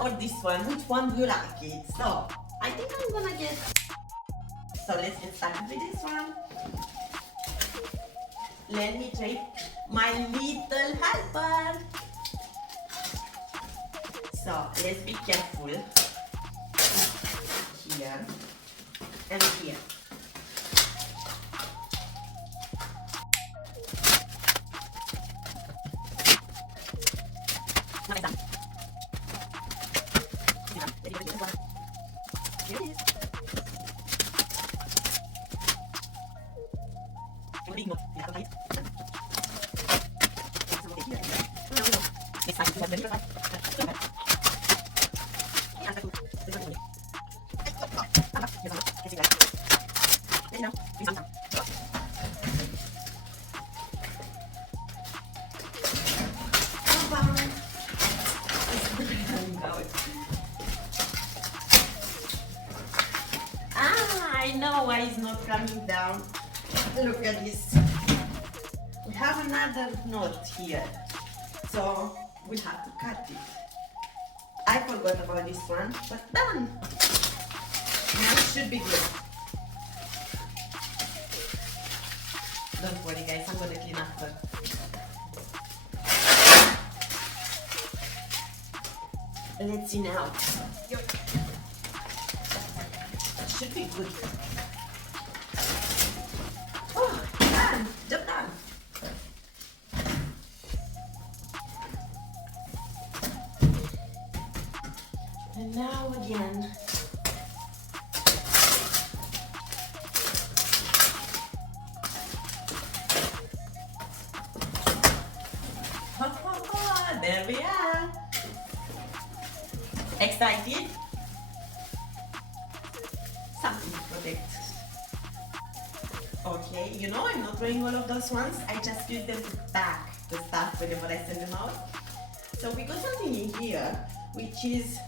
or this one? Which one do you like it? So, I think I'm gonna get... So let's get started with this one. Let me take my little helper. So let's be careful here and here. I know why it's not coming down. Look at this. We have another knot here, so we have to cut it. I forgot about this one, but done. Now it should be good. Don't worry guys, I'm gonna clean after. Let's see now. Should be good. Oh, done. Job done. And now again. There we are. Excited? Something to protect. Okay, you know I'm not throwing all of those ones. I just use them to pack the stuff whenever I send them out. So we got something in here, which is,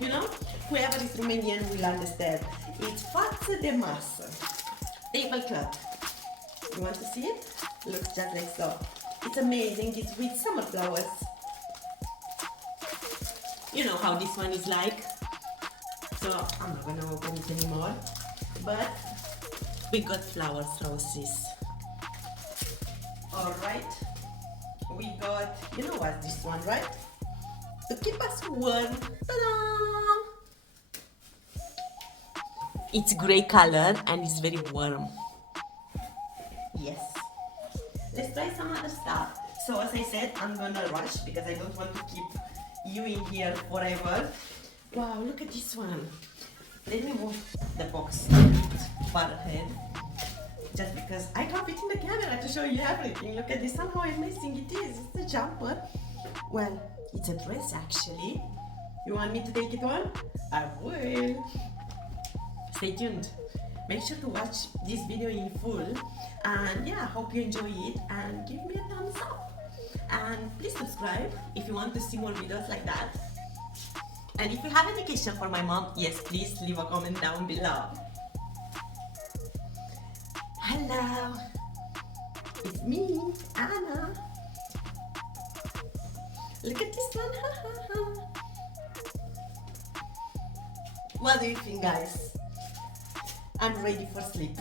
you know, whoever is Romanian will understand. It's față de masă, tablecloth. You want to see it? Looks just like so. It's amazing. It's with summer flowers. You know how this one is like. So I'm not gonna open it anymore. But we got flowers, roses. Alright. We got, you know what this one, right? To keep us warm. Ta-da! It's grey color and it's very warm. Yes. Let's try some other stuff. So as I said, I'm gonna rush because I don't want to keep you in here forever. Wow, look at this one. Let me move the box a bit far ahead. Just because I can't fit in the camera to show you everything. Look at this one, how amazing it is. It's a jumper. Well, it's a dress actually. You want me to take it on? I will. Stay tuned. Make sure to watch this video in full. And yeah, hope you enjoy it and give me a thumbs up. And please subscribe if you want to see more videos like that. And if you have any question for my mom, yes, please leave a comment down below. Hello, it's me, Anna. Look at this one. What do you think, guys? I'm ready for sleep.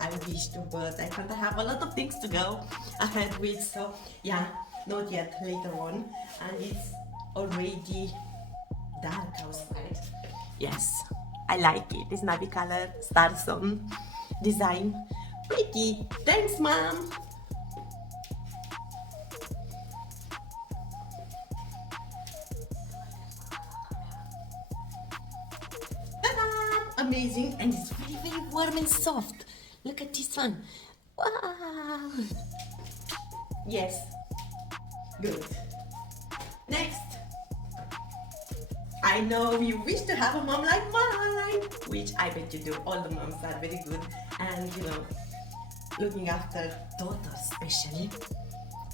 I wish to, but I can't. I have a lot of things to go ahead with, so yeah, not yet, later on. And it's already dark outside. Yes, I like it. It's navy color, starson design. Pretty. Thanks, Mom. Ta-da! Amazing, and it's very, very warm and soft. Look at this one. Wow. Yes. Good. Next. I know you wish to have a mom like mine, which I bet you do. All the moms are very good and, you know, looking after daughters especially.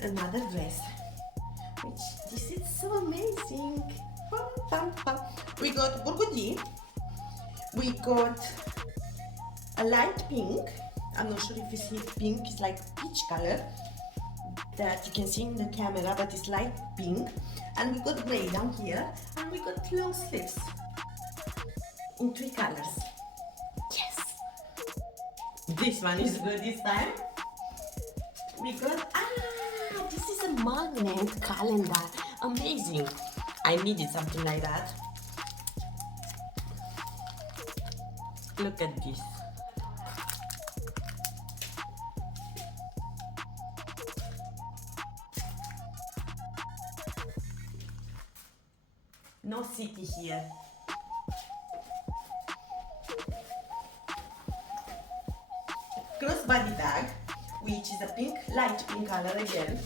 Another dress, which this is so amazing. We got burgundy. We got a light pink. I'm not sure if you see it pink. It's like peach color that you can see in the camera, but it's light pink. And we got gray down here, and we got long sleeves in 3 colors. Yes! This one is good this time. We got, this is a magnet calendar. Amazing. I needed something like that. Look at this. No city here. Crossbody bag, which is a pink, light pink color again.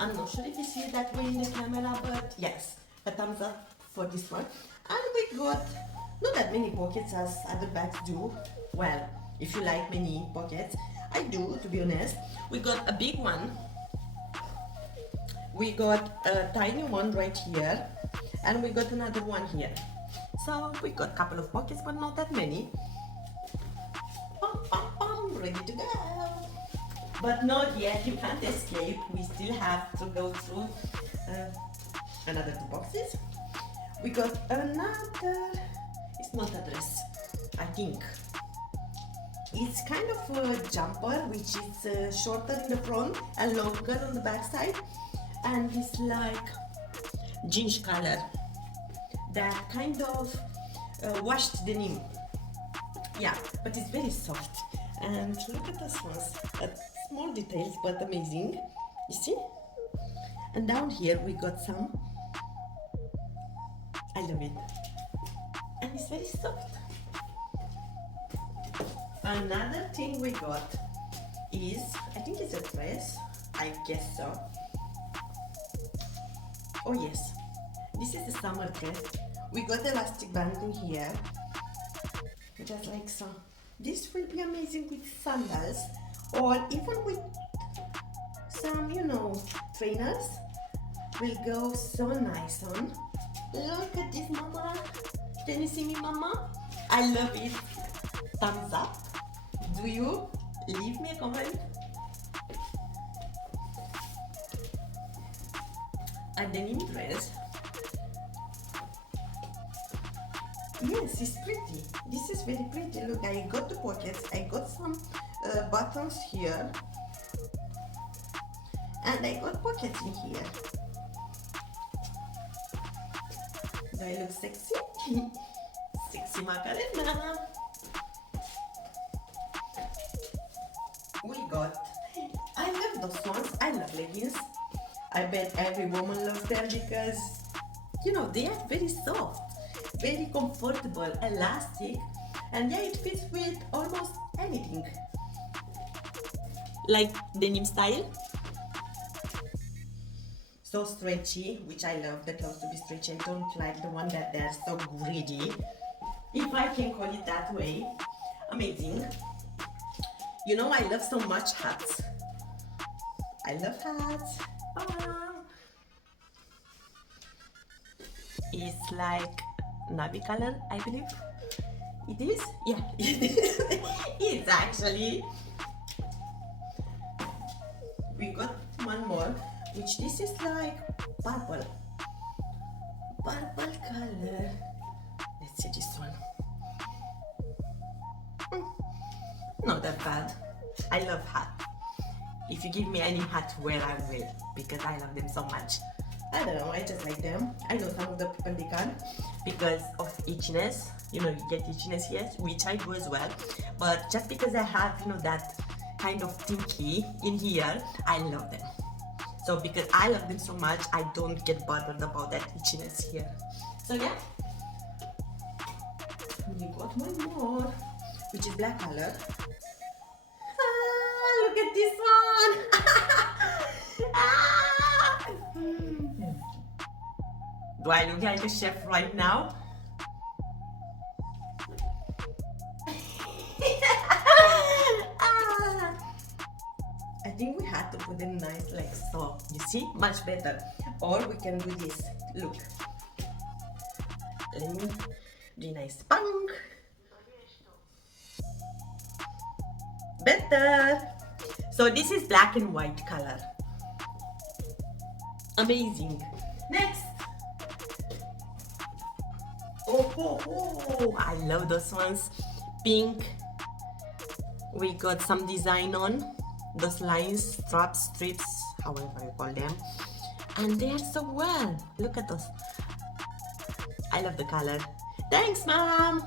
I'm not sure if you see it that way in the camera, but yes, a thumbs up for this one. And we got not that many pockets as other bags do. Well, if you like many pockets, I do, to be honest. We got a big one. We got a tiny one right here. And we got another one here. So we got a couple of pockets, but not that many. Ready to go. But not yet, you can't escape. We still have to go through another 2 boxes. We got another, it's not a dress, I think. It's kind of a jumper, which is shorter in the front and longer on the back side. And it's like ginge color that kind of washed denim. Yeah, but it's very soft. And look at this ones. Small details, but amazing. You see? And down here we got some. I love it. And it's very soft. Another thing we got is, I think it's a dress. I guess so. Oh yes. This is a summer dress. We got elastic band in here. Just like so. This will be amazing with sandals or even with some, you know, trainers. Will go so nice on. Look at this, mama. Can you see me, mama? I love it. Thumbs up. Do you? Leave me a comment. A denim dress. Yes, it's pretty. This is very pretty. Look, I got the pockets. I got some buttons here. And I got pockets in here. Do I look sexy? Sexy Macarena. We got, I love those ones. I love leggings. I bet every woman loves them because, you know, they are very soft. Very comfortable, elastic, and yeah, it fits with almost anything. Like denim style. So stretchy, which I love the clothes to be stretchy. I don't like the one that they're so greedy, if I can call it that way. Amazing. You know, I love so much hats. I love hats. It's like navy color, I believe. It is? Yeah, it is. It's actually. We got one more, which this is like purple. Purple color. Let's see this one. Not that bad. I love hat. If you give me any hat, wear I will, because I love them so much. I don't know, I just like them. I know some of the people they can't because of itchiness. You know, you get itchiness here, which I do as well. But just because I have, you know, that kind of tinky in here, I love them. So because I love them so much, I don't get bothered about that itchiness here. So yeah. We got one more, which is black color. Look at this one. Do I look like a chef right now? I think we had to put them nice like so. You see? Much better. Or we can do this. Look. Let me do nice punk. Better. So this is black and white color. Amazing. Next. Oh, I love those ones. Pink. We got some design on those lines, straps, strips, however you call them, and they are so well. Look at those. I love the color. Thanks, mom.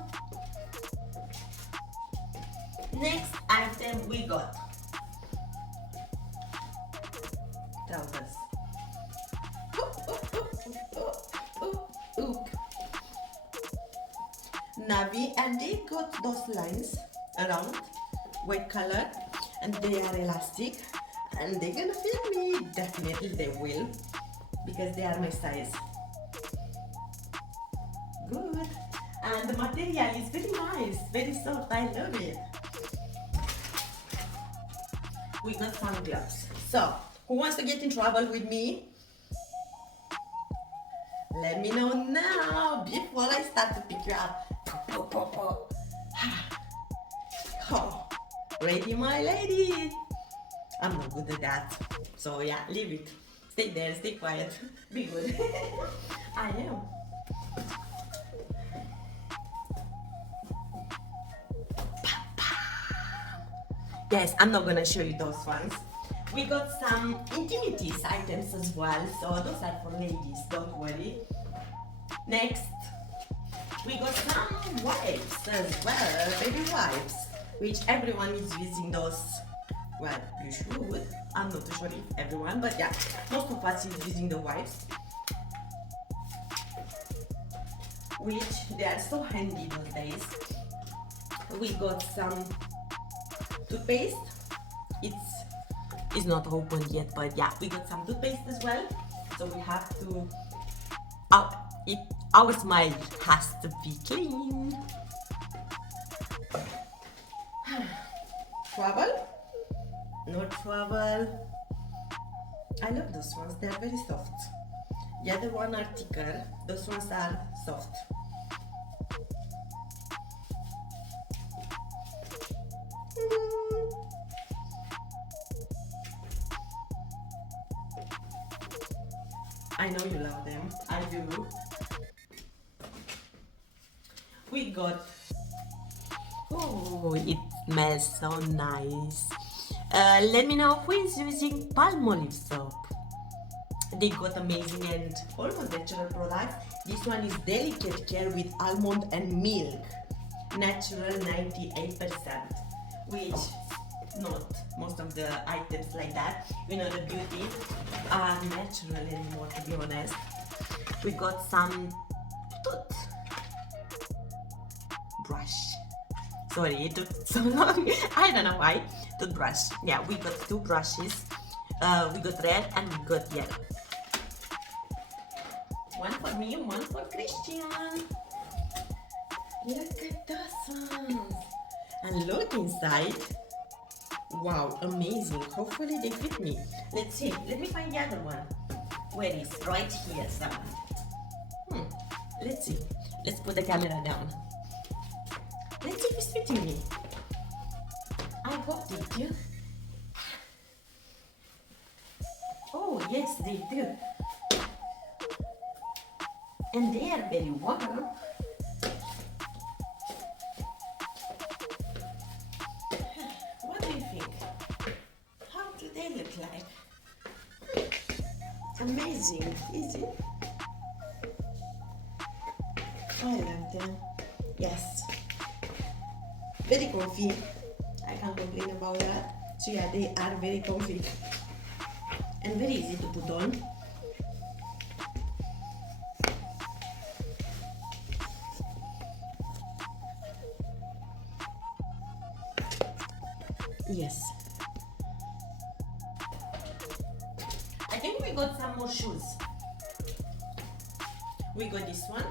Next item we got trousers. Navy, and they got those lines around, white color, and they are elastic, and they're gonna fit me. Definitely they will, because they are my size. Good. And the material is very nice, very soft. I love it. We got some gloves. So, who wants to get in trouble with me? Let me know now before I start to pick you up. Oh, ready, my lady? I'm not good at that. So yeah, leave it. Stay there, stay quiet. Be good. I am. Yes, I'm not gonna show you those ones. We got some intimities items as well, so those are for ladies, don't worry. Next, we got some wipes as well, baby wipes, which everyone is using those. Well, you should. I'm not too sure if everyone, but yeah, most of us is using the wipes, which they are so handy those days. We got some toothpaste. It's not open yet, but yeah, we got some toothpaste as well. So we have to. Our smile has to be clean. Travel? No travel. I love those ones. They are very soft. The other one are thicker. Those ones are soft. I know you love them. I do. We got. Oh, it smells so nice. Let me know who is using Palmolive soap. They got amazing and almost natural products. This one is Delicate Care with almond and milk. Natural 98%, which not most of the items like that. You know, the beauty are natural anymore, to be honest. We got some toothbrush. Sorry, it took so long. I don't know why. Toothbrush. Yeah, we got two brushes. We got red and we got yellow. One for me, one for Christian. Look at those ones. And look inside. Wow, amazing. Hopefully they fit me. Let's see. Let me find the other one. Where is? Right here somewhere. Let's see. Let's put the camera down. Let's see if it's fitting me. I hope they do. Oh, yes, they do. And they are very warm. What do you think? How do they look like? Amazing, is it? I love them. Yes. Very comfy. I can't complain about that. So yeah, they are very comfy. And very easy to put on. Yes. I think we got some more shoes. We got this one.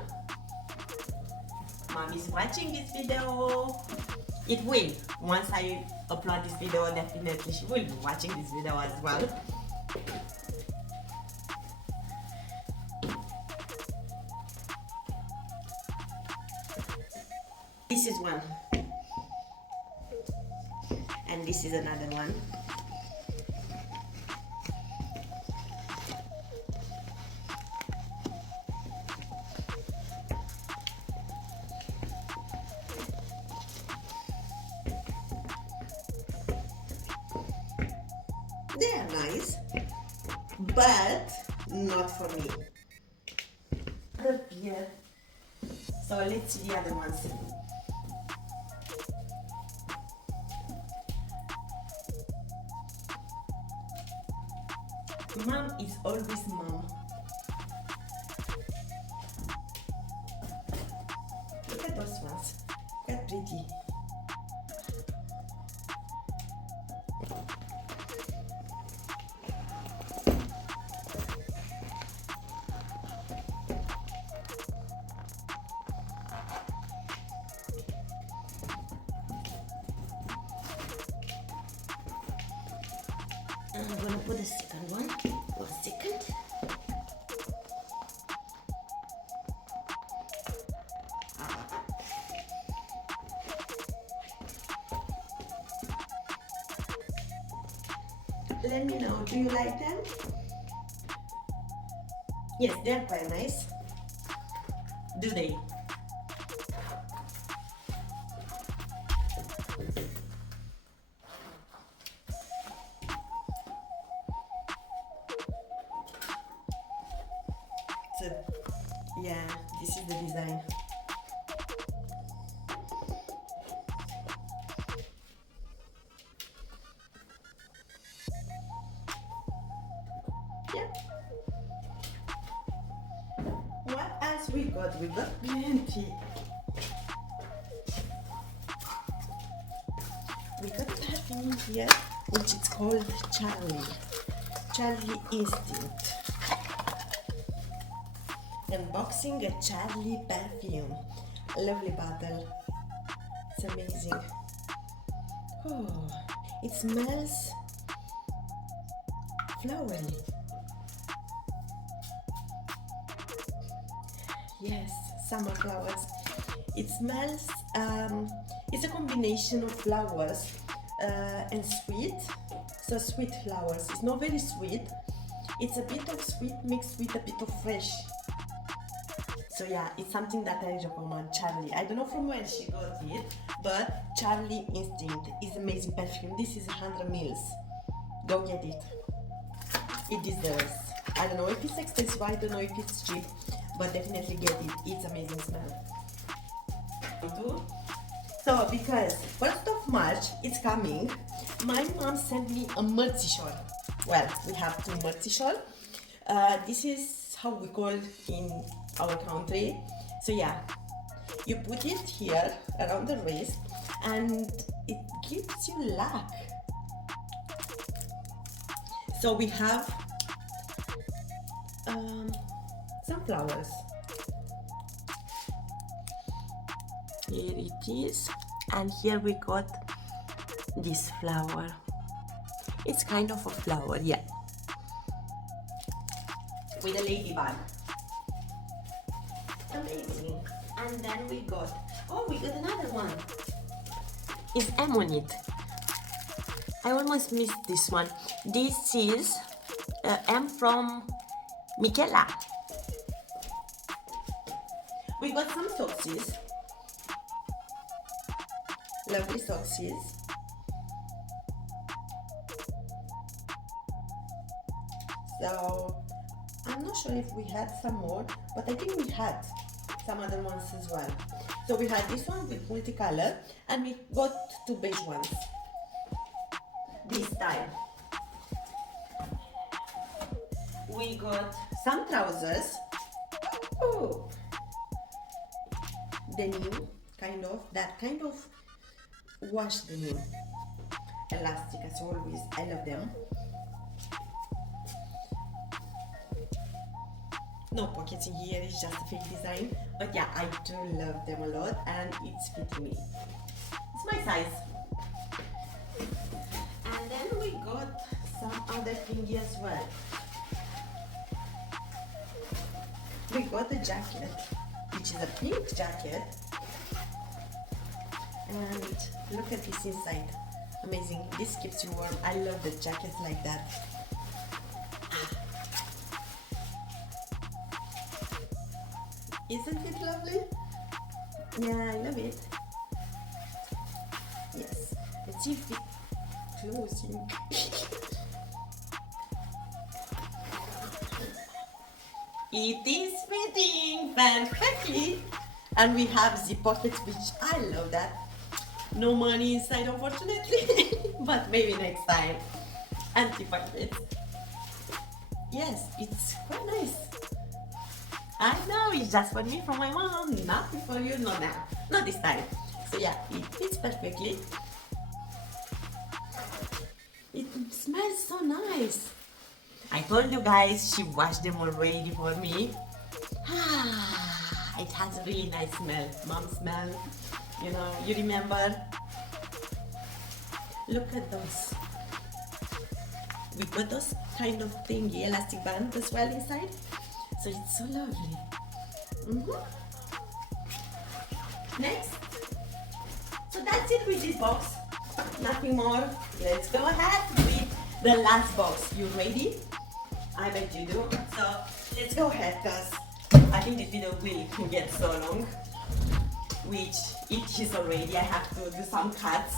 Mom is watching this video. It will. Once I upload this video, definitely she will be watching this video as well. This is one. And this is another one. nice, but not for me. Other beer. So let's see the other ones. Mom is always mom. Look at those ones. Look at pretty. I'm gonna put the second one. 1 second. Let me know, do you like them? Yes, they're quite nice. Do they? So, yeah, this is the design. Yeah. What else we got? We got plenty. We got perfume here, which is called Charlie Instinct. Unboxing a Charlie perfume. A lovely bottle. It's amazing. Oh, it smells flowery. Yes, summer flowers. It smells, it's a combination of flowers and sweet. So sweet flowers. It's not very sweet. It's a bit of sweet mixed with a bit of fresh. So yeah, it's something that I recommend, Charlie. I don't know from where she got it, but Charlie Instinct is amazing perfume. This is 100 mils. Go get it. It deserves. I don't know if it's expensive, I don't know if it's cheap, but definitely get it. It's amazing smell. So because 1st of March it's coming, my mom sent me a mărțișor. Well, we have 2 mărțișori. This is how we call in our country. So yeah, you put it here around the wrist and it gives you luck. So we have some flowers. Here it is, and here we got this flower. It's kind of a flower, yeah, with a ladybug. Amazing. And then we got, oh, we got another one. It's M on it. I almost missed this one. This is M from Michela. We got some soxies. Lovely soxies. So I'm not sure if we had some more, but I think we had some other ones as well. So we had this one with multicolor, and we got 2 beige ones this time. We got some trousers. Oh, denim, kind of, that kind of wash denim. Elastic as always, I love them. No pockets in here, it's just a fake design, but yeah, I do love them a lot and it's fitting me. It's my size. And then we got some other thingy as well. We got a jacket, which is a pink jacket, and look at this inside. Amazing, this keeps you warm. I love the jackets like that. Isn't it lovely? Yeah, I love it. Yes. Let's see if it's closing. It is fitting perfectly. And we have the pockets, which I love that. No money inside, unfortunately, but maybe next time. Anti-pockets. Yes, it's quite nice. I know, it's just for me from my mom, nothing for you, no now, not this time. So yeah, it fits perfectly. It smells so nice. I told you guys she washed them already for me. It has a really nice smell, mom smell. You know, you remember? Look at those. We got those kind of thingy, elastic band as well inside. So it's so lovely. Next. So that's it with this box. Nothing more. Let's go ahead with the last box. You ready? I bet you do. So let's go ahead, because I think this video will get so long, which it is already. I have to do some cuts.